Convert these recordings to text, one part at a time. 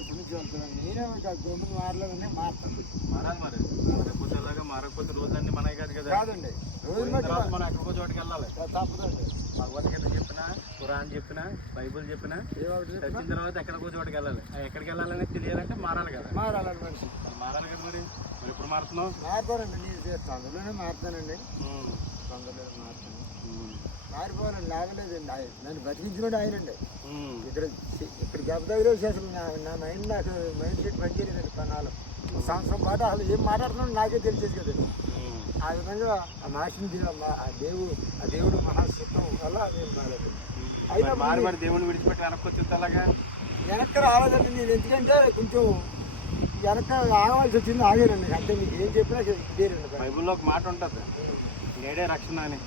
ఇప్పటి నుంచి వెళ్తున్నాను. నేనే గవర్నమెంట్ మారలేదని మారుతుంది. మారాలి మరి. రేపొచ్చేలాగా మారకపోతే రోజులన్నీ మనకి కాదు కదా. కాదండి, రోజు మనం ఎక్కడికో చోటుకి వెళ్ళాలి. తప్పదండి. భగవద్గీత చెప్పినా, ఖురాన్ చెప్పినా, బైబుల్ చెప్పినా చచ్చిన తర్వాత ఎక్కడికో చోటుకి వెళ్ళాలి. ఎక్కడికి వెళ్ళాలని తెలియాలంటే మారాలి కదా. మారాలి మనిషి. మారాలి కదా. మరి మరి ఇప్పుడు మారుతున్నావు. మారుతానండి. నేను చేస్తాను, అందులోనే మారుతానండి. అందులోనే మారుతాను. మారిపోవాలండి, లాగలేదండి. నన్ను బతికించినోడు ఆయనండి. ఇక్కడ దెబ్బ తగిలేసి అసలు నా మైండ్ సెట్ పనిచేయలేదండి. పన్నాలు సంవత్సరం పాటు అసలు ఏం మాట్లాడుతున్నాడు నాకే తెలిసేది కదండి. ఆ విధంగా ఆ మాషిని ఆ దేవుడు మహాశక్తం వల్ల నేను బాగాలేదు. అయినా మరి దేవుడిని విడిచిపెట్టి వెనక్కి వచ్చింది అలాగా వెనక్కి రాలేదండి. నేను ఎందుకంటే కొంచెం వెనక ఆగవలసి వచ్చింది, ఆగానండి. అంటే మీకు ఏం చెప్పినా ఇదేనండి. బైబుల్లో ఒక మాట ఉంటుంది, నేడే రక్షణ అని.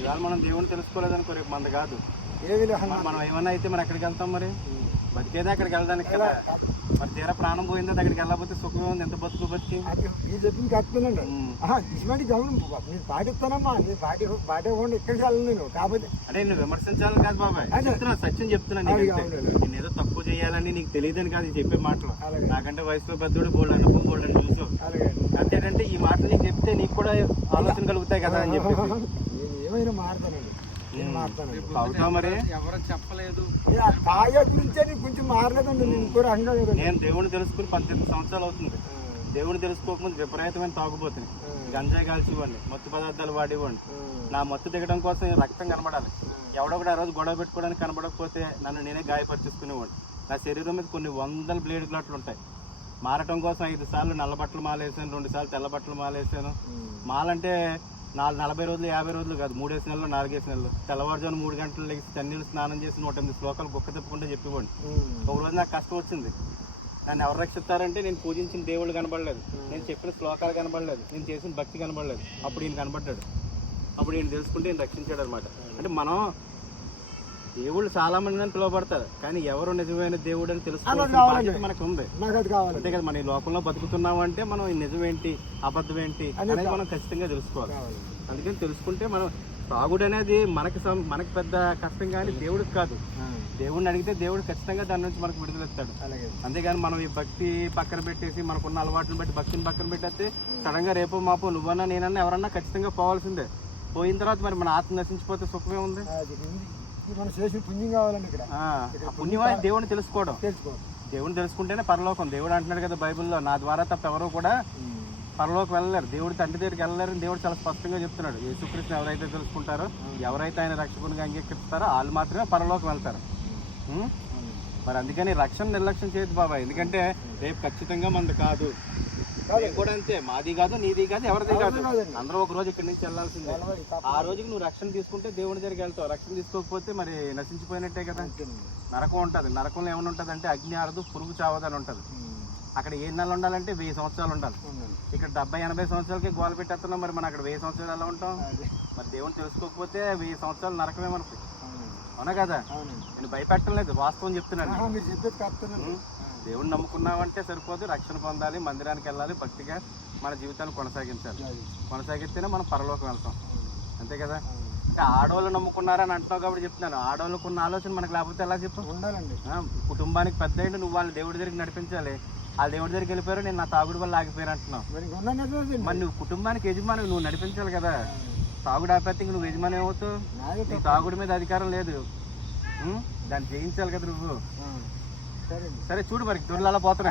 ఇవాళ మనం దేవుని తెలుసుకోలేదనుకో రేపు మంది కాదు. ఏమి మనం ఏమన్నా అయితే మరి ఎక్కడికి వెళ్తాం? మరి బతికేదే అక్కడికి వెళ్ళడానికి కదా. మరి తీరా ప్రాణం పోయిందో అక్కడికి వెళ్ళకపోతే సుఖమే ఉంది. ఎంత బతుకు బతికి మీరు చెప్పింది కరెక్టేనండి. ఇటువంటి గమనం నేను పాటిస్తానమ్మా. నేను పాటివ్వండి ఇక్కడికి వెళ్ళను నేను. కాకపోతే అంటే నేను విమర్శించాలని కాదు బాబాయ్, చెప్తున్నా, సత్యం చెప్తున్నాను. నేను ఏదో తప్పు చేయాలని నీకు తెలియదని కాదు చెప్పే మాటలు. నాకంటే వయసులో పెద్దోడు బోల్డ్ అనుభవం బోల్డ్ అని చూసావు. అంతేంటంటే ఈ మాటలు నీకు చెప్తే నీకు కూడా ఆలోచన కలుగుతాయి కదా అని చెప్పి నేను ఏమైనా మారుతానండి. నేను మారుతాను. అవుతావు మరి. ఎవరు చెప్పలేదు. తాగే గురించే కొంచెం మారలేదండి. నేను కూడా నేను దేవుడిని తెలుసుకుని 18 సంవత్సరాలు అవుతుంది. దేవుడిని తెలుసుకోకముందు విపరీతమైన తాగుపోతుంది, గంజాయి కాల్చివ్వండి, మత్తు పదార్థాలు వాడివ్వండి. నా మత్తు దిగడం కోసం రక్తం కనబడాలి. ఎవడో కూడా ఆ రోజు గొడవ పెట్టుకోవడానికి కనబడకపోతే నన్ను నేనే గాయపరిచేసుకునేవాడిని. నా శరీరం మీద కొన్ని వందల బ్లేడ్ గ్లాట్లు ఉంటాయి. మారటం కోసం 5 సార్లు నల్ల బట్టలు మాలేసాను, 2 సార్లు తెల్ల బట్టలు మాలేసాను. మాలంటే 40 రోజులు 50 రోజులు కాదు, 3 నెలలు 4 నెలలు. తెల్లవారుజాము 3 గంటలు లేచి తన్నీళ్ళు స్నానం చేసి 108 శ్లోకాలు బొక్క తిప్పుకుంటే చెప్పివ్వండి. ఒక రోజు నాకు కష్టం వచ్చింది. నన్ను ఎవరు రక్షిస్తారంటే నేను పూజించిన దేవుళ్ళు కనబడలేదు, నేను చెప్పిన శ్లోకాలు కనబడలేదు, నేను చేసిన భక్తి కనబడలేదు. అప్పుడు ఈయన కనబడ్డాడు. అప్పుడు ఈయన తెలుసుకుంటే ఈయన రక్షించాడు అనమాట. అంటే మనం దేవుళ్ళు చాలా మంది అని పిలువబడతారు, కానీ ఎవరు నిజమైన దేవుడు అని తెలుసుకోవాల్సిన బాధ్యత మనకు ఉంది. అంతే కదా. మన ఈ లోకంలో బతుకుతున్నాం అంటే మనం నిజమేంటి అబద్ధం ఏంటి అనేది మనం ఖచ్చితంగా తెలుసుకోవాలి. అందుకని తెలుసుకుంటే మనం తాగుడు అనేది మనకి పెద్ద కష్టం, కానీ దేవుడికి కాదు. దేవుడిని అడిగితే దేవుడు ఖచ్చితంగా దాని నుంచి మనకు విడుదలెత్తాడు. అంతేగాని మనం ఈ భక్తి పక్కన పెట్టేసి మనకున్న అలవాట్లను బట్టి భక్తిని పక్కన పెట్టేస్తే సడన్ గా రేపో మాపో నువ్వన్నా నేనన్నా ఎవరన్నా ఖచ్చితంగా పోవాల్సిందే. పోయిన తర్వాత మరి మన ఆత్మ నశించిపోతే సుఖమే ఉంది. మనం చేసిన పుణ్యం కావాలండి. ఇక్కడ పుణ్యం దేవుడిని తెలుసుకోవడం. దేవుడిని తెలుసుకుంటేనే పరలోకం. దేవుడు అంటున్నాడు కదా బైబిల్లో, నా ద్వారా తప్ప ఎవరో కూడా పరలోకి వెళ్ళలేరు, దేవుడి తండ్రి దగ్గరికి వెళ్ళలేరు. దేవుడు చాలా స్పష్టంగా చెప్తున్నాడు. యేసుక్రీస్తుని ఎవరైతే తెలుసుకుంటారో, ఎవరైతే ఆయన రక్షకునిగా అంగీకరిస్తారో వాళ్ళు మాత్రమే పరలోకి వెళ్తారు. మరి అందుకని రక్షణ నిర్లక్ష్యం చేయదు బాబాయ్. ఎందుకంటే రేపు ఖచ్చితంగా మనది కాదు, కూడా అంతే. మాది కాదు, నీది కాదు, ఎవరిది కాదు. అందరూ ఒక రోజు ఇక్కడి నుంచి వెళ్ళాల్సిందే. ఆ రోజుకి నువ్వు రక్షణ తీసుకుంటే దేవుడి దగ్గరికి వెళ్తావు. రక్షణ తీసుకోకపోతే మరి నశించిపోయినట్టే కదా. నరకం ఉంటుంది. నరకంలో ఏమైనా ఉంటుంది అంటే అగ్ని ఆరదు, పురుగు చావదని ఉంటుంది. అక్కడ 7 నెలలు ఉండాలంటే 1000 సంవత్సరాలు ఉండాలి. ఇక్కడ 70-80 సంవత్సరాలకి గోలు పెట్టేస్తున్నాం. మరి మనం అక్కడ 1000 సంవత్సరాలు ఎలా ఉంటాం? మరి దేవుని తెలుసుకోకపోతే 1000 సంవత్సరాలు నరకమే మనకి. అవునా కదా. నేను భయపెట్టడం లేదు, వాస్తవం చెప్తున్నాను. దేవుడిని నమ్ముకున్నామంటే సరిపోదు, రక్షణ పొందాలి, మందిరానికి వెళ్ళాలి, భక్తిగా మన జీవితాన్ని కొనసాగించాలి. కొనసాగిస్తేనే మనం పరలోకం వెళ్తాం. అంతే కదా. అంటే ఆడవాళ్ళు నమ్ముకున్నారని అంటున్నావు కాబట్టి చెప్తున్నాను. ఆడవాళ్ళకు ఉన్న ఆలోచన మనకు లేకపోతే ఎలా చెప్పు? ఉండాలండి. కుటుంబానికి పెద్ద అయింది, నువ్వు వాళ్ళని దేవుడి దగ్గరికి నడిపించాలి. ఆ దేవుడి దగ్గరికి వెళ్ళిపోయారు, నేను నా తాగుడు వల్ల ఆగిపోయారు అంటున్నావు. మరి నువ్వు కుటుంబానికి యజమాని, నువ్వు నడిపించాలి కదా. తాగుడు ఆపేస్తే నువ్వు యజమాని ఏమవుతావు? నీ తాగుడు మీద అధికారం లేదు, దాన్ని జయించాలి కదా నువ్వు. సరే చూడు, మరి దొరలు అలా పోతున్నా.